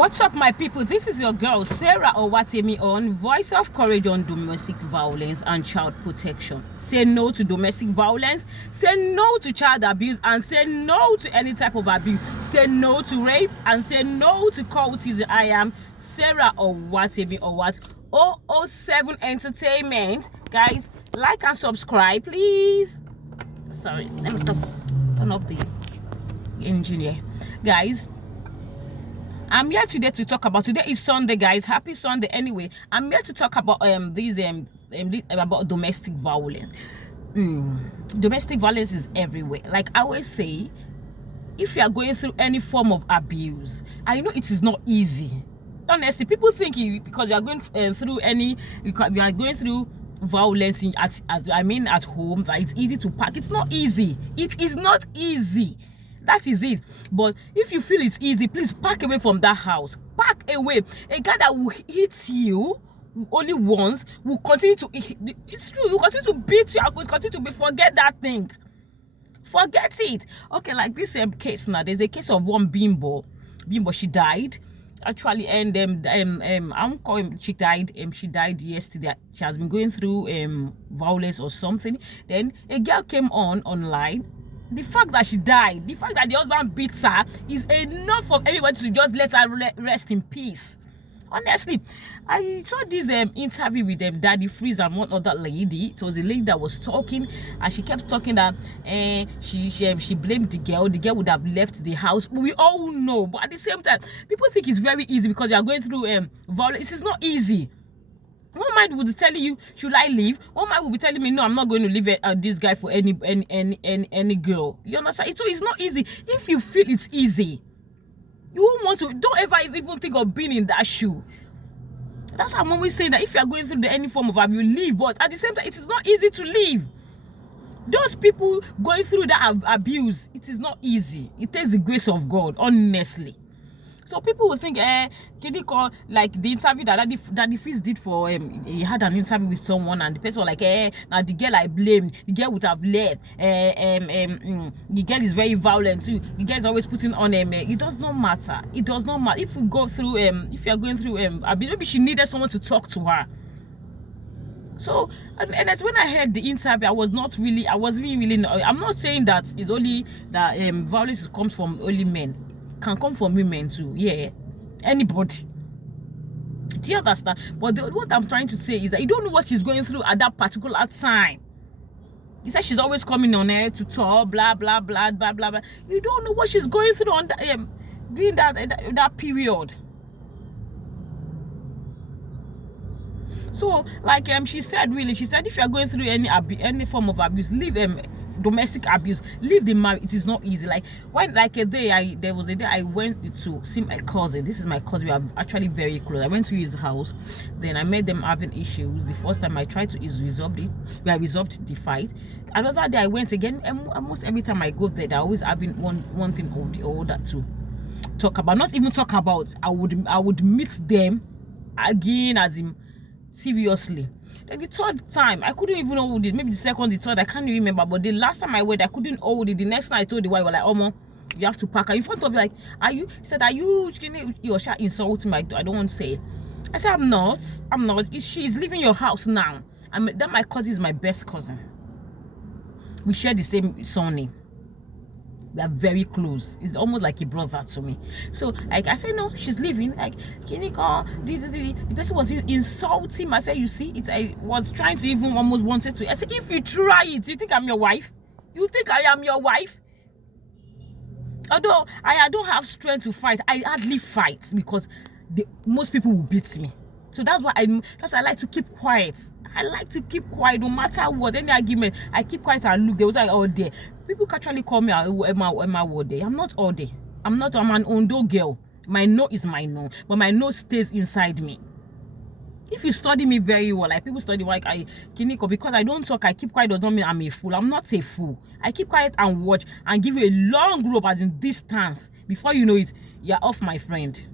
What's up, my people? This is your girl Sarah Owatemi on Voice of Courage on domestic violence and child protection. Say no to domestic violence, say no to child abuse, and say no to any type of abuse. Say no to rape and say no to cultism. I am Sarah Owatemi Owat 007 Entertainment. Guys, like and subscribe, please. Sorry, let me turn up the engine here. Guys, I'm here today to talk about, today is Sunday, guys. Happy Sunday anyway. I'm here to talk about about domestic violence. Domestic violence is everywhere. Like I always say, if you are going through any form of abuse, I know it is not easy. Honestly, people think because you are going through violence at home, that it's easy to pack. It's not easy. It is not easy. That is it. But if you feel it's easy, please pack away from that house. Pack away. A guy that will hit you only once will continue to, it's true, will continue to beat you, will continue to forget that thing. Forget it. Okay, like this case now, there's a case of one Bimbo. She died. Actually, and she died. She died yesterday. She has been going through violence or something. Then a girl came online. The fact that she died, the fact that the husband beat her is enough for everybody to just let her rest in peace. Honestly, I saw this interview with Daddy Freeze and one other lady. It was a lady that was talking, and she kept talking that she blamed the girl. The girl would have left the house. We all know, but at the same time, people think it's very easy because you are going through violence. It's not easy. One mind will be telling you, should I leave? One mind will be telling me, no, I'm not going to leave this guy for any girl. You understand? So it's not easy. If you feel it's easy, you won't want to. Don't ever even think of being in that shoe. That's why I'm always saying that if you are going through any form of abuse, leave. But at the same time, it is not easy to leave. Those people going through that abuse, it is not easy. It takes the grace of God, honestly. So people will think, like the interview that Daddy Freeze did for he had an interview with someone, and the person was like, now the girl I blamed, the girl would have left. The girl is very violent too. The girl is always putting on it does not matter. It does not matter. If you go through if you are going through maybe she needed someone to talk to her. So, and as when I heard the interview, I wasn't really. I'm not saying that it's only that violence comes from only men. Can come from women too, yeah, anybody. Do you understand? But what I'm trying to say is that you don't know what she's going through at that particular time. He said she's always coming on air to talk, blah blah blah blah blah blah. You don't know what she's going through on that, during that period. So, like she said, if you are going through any form of abuse, leave domestic abuse, leave the marriage. It is not easy. Like when, there was a day I went to see my cousin. This is my cousin. We are actually very close. I went to his house. Then I met them having issues. The first time I tried to resolve it, we resolved the fight. Another day I went again. And almost every time I go there, they're always having one thing or the other to talk about. Not even talk about. I would meet them again as in seriously. Then the third time, I couldn't even hold it. Maybe the second, the third, I can't remember. But the last time I went, I couldn't hold it. The next time I told the wife, like, Omo, you have to pack her. In front of me, like, he said, are you insulting me? I don't want to say it. I said, I'm not. She's leaving your house now. Then my cousin is my best cousin. We share the same surname. We are very close. It's almost like a brother to me. So, like, I said, no, she's leaving. Like, the person was insulting me. I said, you see, I was trying to even almost wanted to. I said, if you try it, you think I'm your wife? You think I am your wife? Although I don't have strength to fight, I hardly fight because most people will beat me. So that's why I like to keep quiet. I like to keep quiet no matter what, any argument. I keep quiet and look. They was like all day. People actually call me Emma all day. I'm not all day. I'm an Ondo girl. My no is my no, but my no stays inside me. If you study me very well, like people study like because I don't talk, I keep quiet does not mean I'm a fool. I'm not a fool. I keep quiet and watch and give you a long rope as in distance. Before you know it, you're off, my friend.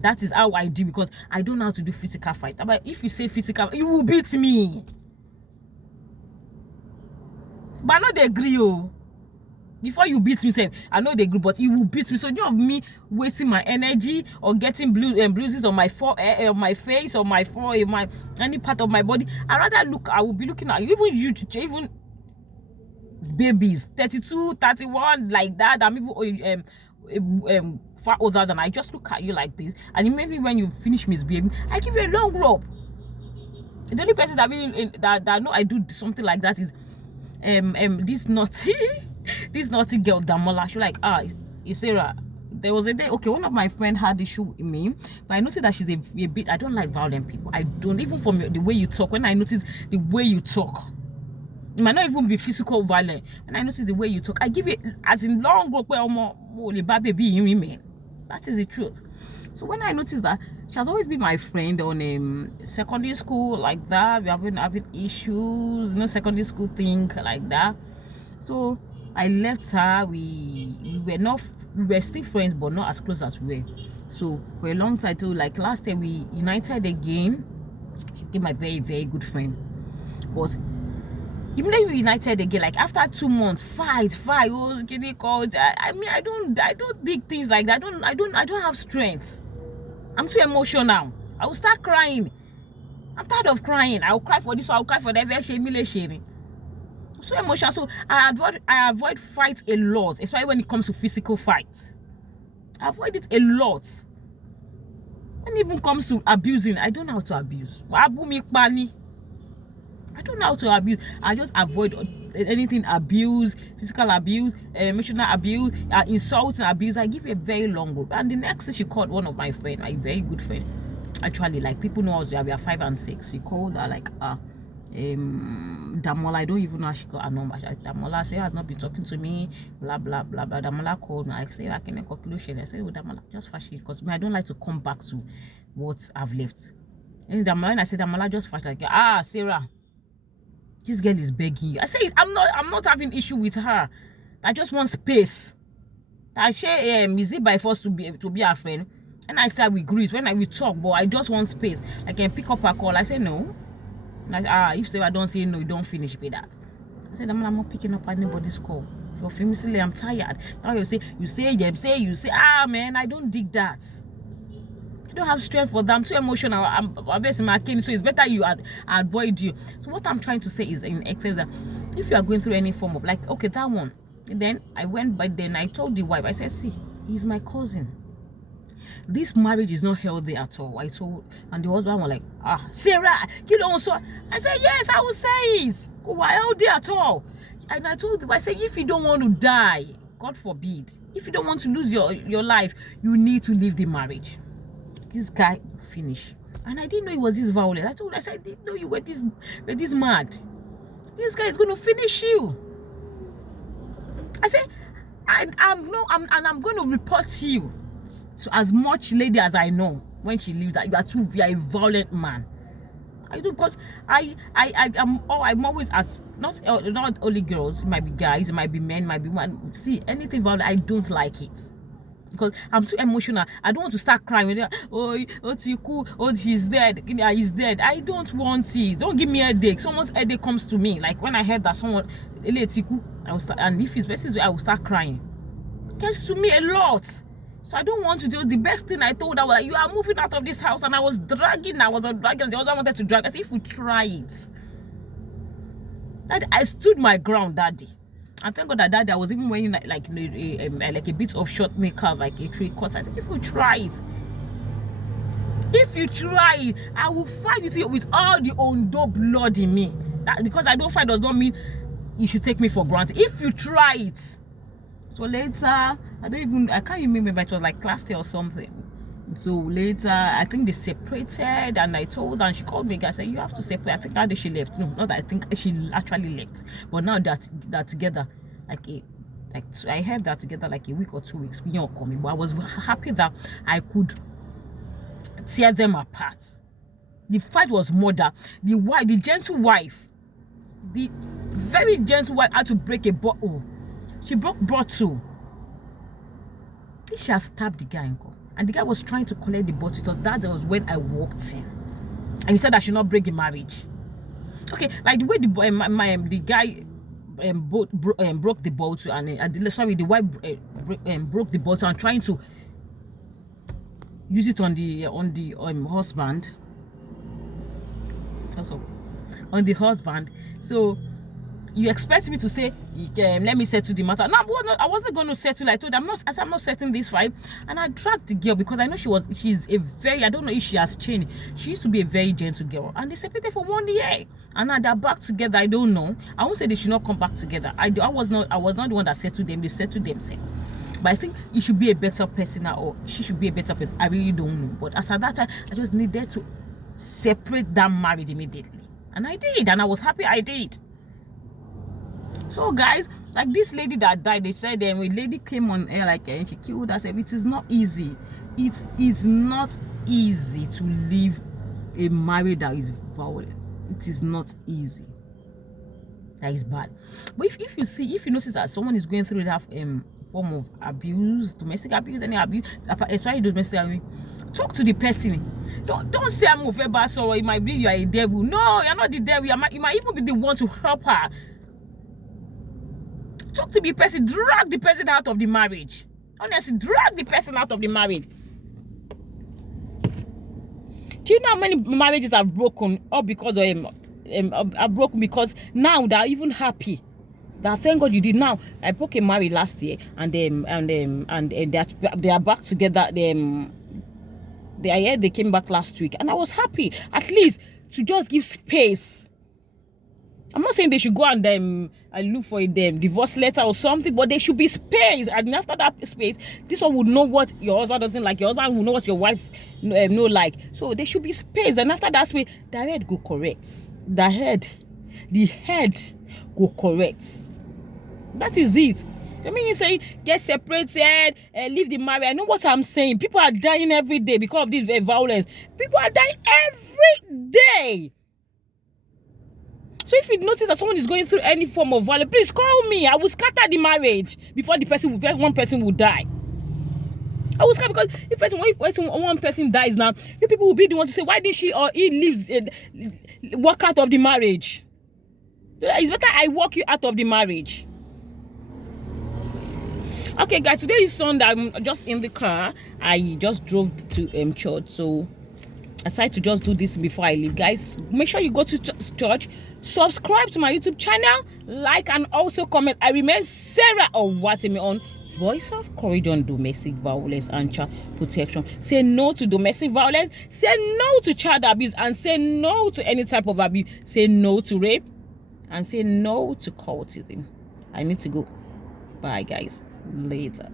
That is how I do, because I don't know how to do physical fight. But if you say physical, you will beat me. But not the agree, before you beat me, say I know they group, but you will beat me. So you of me wasting my energy or getting bruises on my on my face, or my forehead, my any part of my body. I will be looking at you, even babies 32, 31, like that. I'm even far older than I. Just look at you like this, and maybe when you finish misbehaving, I give you a long rope. The only person that know I do something like that is this naughty this naughty girl Damola. She like, Sarah, there was a day, okay, one of my friends had issue with me, but I noticed that she's a bit, I don't like violent people. I don't, even from the way you talk. When I notice the way you talk, it might not even be physical violence. When I notice the way you talk, I give it as in long rope where baby. That is the truth. So when I noticed that, she has always been my friend on secondary school, like that. We have been having issues, secondary school thing like that. So I left her. We were still friends, but not as close as we were. So for a long time too, like last year we united again. She became my very, very good friend. But even though we united again, like after 2 months, fight, oh, getting called. I mean, I don't dig things like that. I don't have strength. I'm too emotional. I will start crying. I'm tired of crying. I will cry for this, I'll cry for that. So emotional. So I avoid fight a lot, especially when it comes to physical fights. I avoid it a lot. When it even comes to abusing, I don't know how to abuse. I don't know how to abuse. I just avoid anything abuse, physical abuse, emotional abuse, insulting abuse. I give a very long rope. And the next thing, she called one of my friends, my very good friend. Actually, like, people know us, we are 5 and 6. She called her like Damola. I don't even know how she got her number. Damola said has not been talking to me, blah blah blah blah. Damola called me. I said I can make a conclusion. I said, oh Damola, just flash it, because I don't like to come back to what I've left. And Damola, when I said Damola, just flash like, Sarah, this girl is begging you. I say I'm not having issue with her. I just want space. I say is it by force to be our friend? And I said we agree when we talk, but I just want space. I can pick up her call. I say no. And if Sarah don't say no, you don't finish with that. I said I'm not picking up anybody's call. For famously, I'm tired. Now you say man, I don't dig that. I don't have strength for them. I'm too emotional. I'm basically my kin, so it's better you avoid you. So what I'm trying to say is, in excess, that if you are going through any form of, like, okay, that one, then I went, but then I told the wife, I said, see, he's my cousin. This marriage is not healthy at all. I told, and the husband was like, Sarah, you don't so. I said, yes, I will say it. Why healthy at all? And I told him, I said, if you don't want to die, God forbid, if you don't want to lose your life, you need to leave the marriage. This guy finish, and I didn't know he was this violent. I said I didn't know you were this mad. This guy is going to finish you. I said I'm going to report you to as much lady as I know. When she leaves, that you are a violent man. I do, because I'm always at, not only girls, it might be guys, it might be men, it might be women. See, anything violent, I don't like it. Because I'm too emotional. I don't want to start crying. Oh, Tiku, oh, she's dead. He's dead. I don't want it. Don't give me a headache. Someone's headache comes to me. Like when I heard that someone, Tiku, I will start, and if it's best, I will start crying. It gets to me a lot. So I don't want to do. The best thing I told her was, like, you are moving out of this house, and I was dragging. The other wanted to drag. I said, if we try it. I stood my ground that day. And thank God that day I was even wearing like a bit of short makeup, like a 3/4. I said, if you try it, I will fight with you with all the Ondo blood in me. That, because I don't fight does not mean you should take me for granted. If you try it. So later, I can't remember, it was like last year or something. So later, I think they separated, and I told her, and she called me. I said, you have to separate. I think that day she left. No, not that I think she actually left. But now that together, I heard that together like a week or 2 weeks. You know, coming. But I was happy that I could tear them apart. The fight was murder. The gentle wife, the very gentle wife, had to break a bottle. She broke bottle. She has stabbed the guy, and the guy was trying to collect the bottle. So that was when I walked in, and he said I should not break the marriage. Okay, like the way the guy broke the bottle, and the wife broke the bottle and trying to use it on the husband. That's all. On the husband. So you expect me to say, let me settle the matter? No, I wasn't going to settle. I told her, I'm not settling this fight. And I dragged the girl because I know she's a very, I don't know if she has changed. She used to be a very gentle girl. And they separated for 1 year. And now they're back together. I don't know. I won't say they should not come back together. I was not the one that settled them. They settled themselves. But I think he should be a better person now, or she should be a better person. I really don't know. But as at that time, I just needed to separate that marriage immediately. And I did. And I was happy I did. So guys, like this lady that died, they said a lady came on air like and she killed herself. It is not easy. It is not easy to live a marriage that is violent. It is not easy. That is bad. But if you notice that someone is going through that form of abuse, domestic abuse, any abuse, especially domestic abuse, talk to the person. Don't say I'm over bad sorrow. It might be you are a devil. No, you're not the devil. You might even be the one to help her. Talk to the person, drag the person out of the marriage. Honestly, drag the person out of the marriage. Do you know how many marriages are broken all because are broken because now they're even happy? That thank God you did. Now I broke a marriage last year, and they are back together. They came back last week, and I was happy at least to just give space. I'm not saying they should go and look for a divorce letter or something, but there should be space. And after that space, this one would know what your husband doesn't like. Your husband will know what your wife no like. So there should be space. And after that space, the head go correct. The head go correct. That is it. I mean, you say get separated, leave the marriage. I know what I'm saying. People are dying every day because of this violence. People are dying every day. So if you notice that someone is going through any form of violence, please call me. I will scatter the marriage before one person will die. I will scatter, because if one person dies now, you people will be the one to say, why did she or he walk out of the marriage? It's better I walk you out of the marriage. Okay, guys, today is Sunday. I'm just in the car. I just drove to church, so I decided to just do this before I leave. Guys, make sure you go to church, subscribe to my YouTube channel, like, and also comment. I remain Sarah Owatemi on Voice of Courage on Domestic Violence and Child Protection. Say no to domestic violence, say no to child abuse, and say no to any type of abuse. Say no to rape, and say no to cultism. I need to go. Bye, guys. Later.